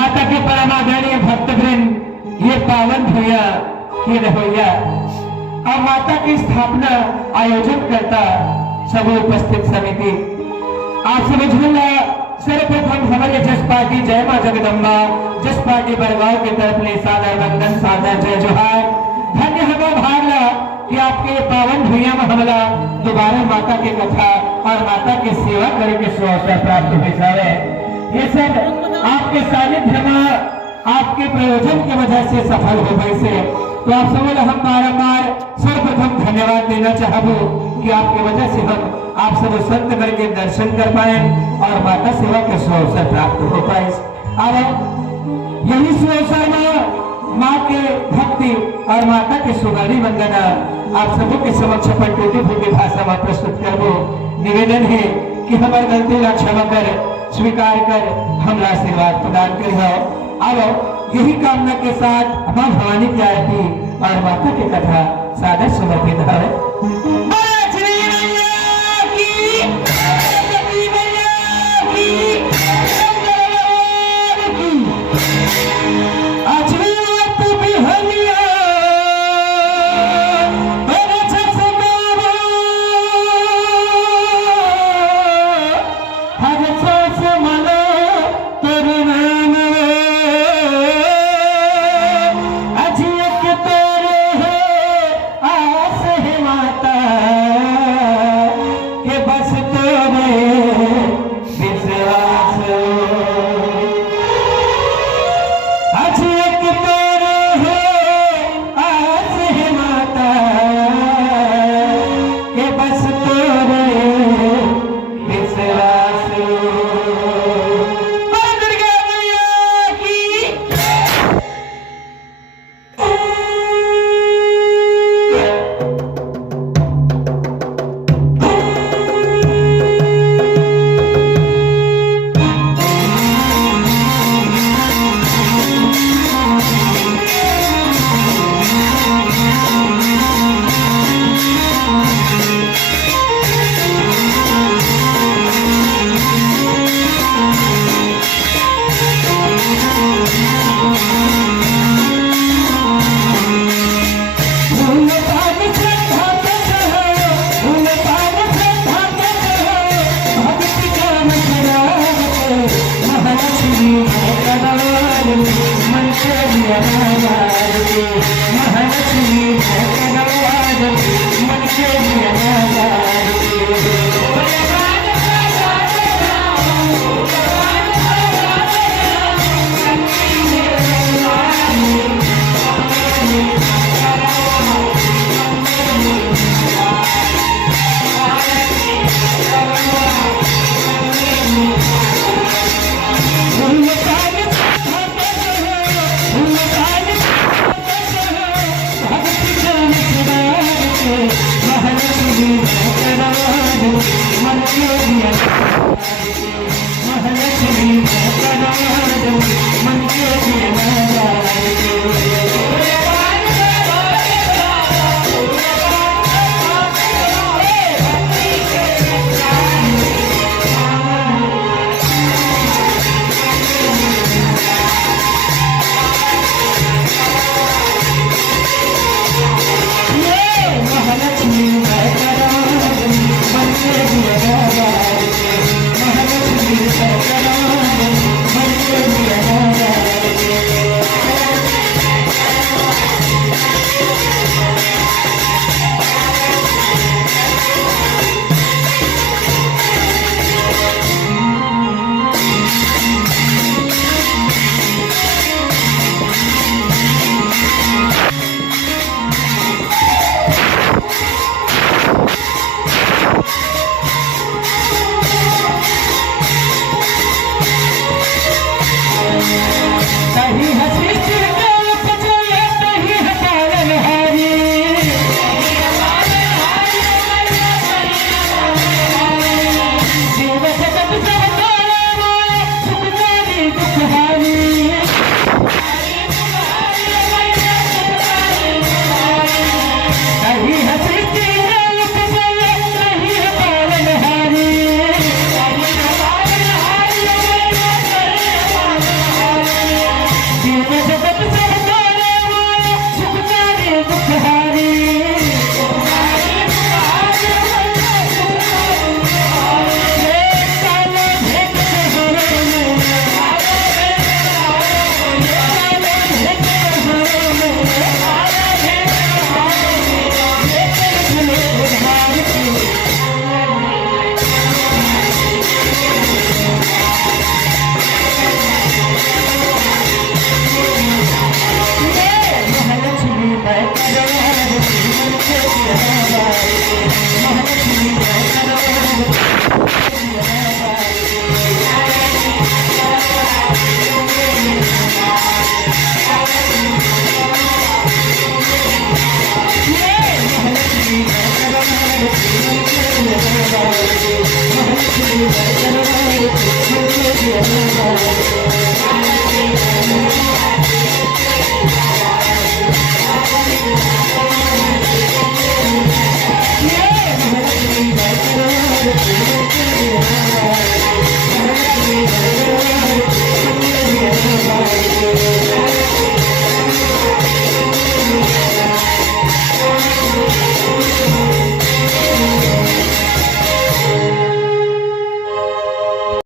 माता के परमादरणीय भक्तवृंद, ये पावन भैया की रवैया और माता की स्थापना आयोजन करता सब उपस्थित समिति। आप समझूंगा सर्वप्रथम हमारे जस पार्टी जय मां जगदम्बा जस पार्टी बरगांव की तरफ ले सादर वंदन सादर जय जोहार। धन्य हमें भागला कि आपके पावन भैया में हमला दोबारा माता की कथा और माता की सेवा करे के अवसर प्राप्त हुई सारे। ये सब आपके सानिध्य में आपके प्रयोजन की वजह से सफल हो गए से, तो आप सब हम बारम्बार सर्वप्रथम धन्यवाद देना चाहूँ कि आपकी वजह से हम आप सब संत करके दर्शन कर पाए और माता सेवा के अवसर प्राप्त हो पाए। अब यही अवसर में माँ के भक्ति और माता के सुगंधी वंदना आप सबों के समक्ष अपन टूटी फूटी भाषा में प्रस्तुत करबो। निवेदन है कि हमारे गलती का क्षमा कर स्वीकार कर हमला आशीर्वाद प्रदान कर। अब यही कामना के साथ मां भवानी की आरती और माता की कथा सादर समर्पित है। की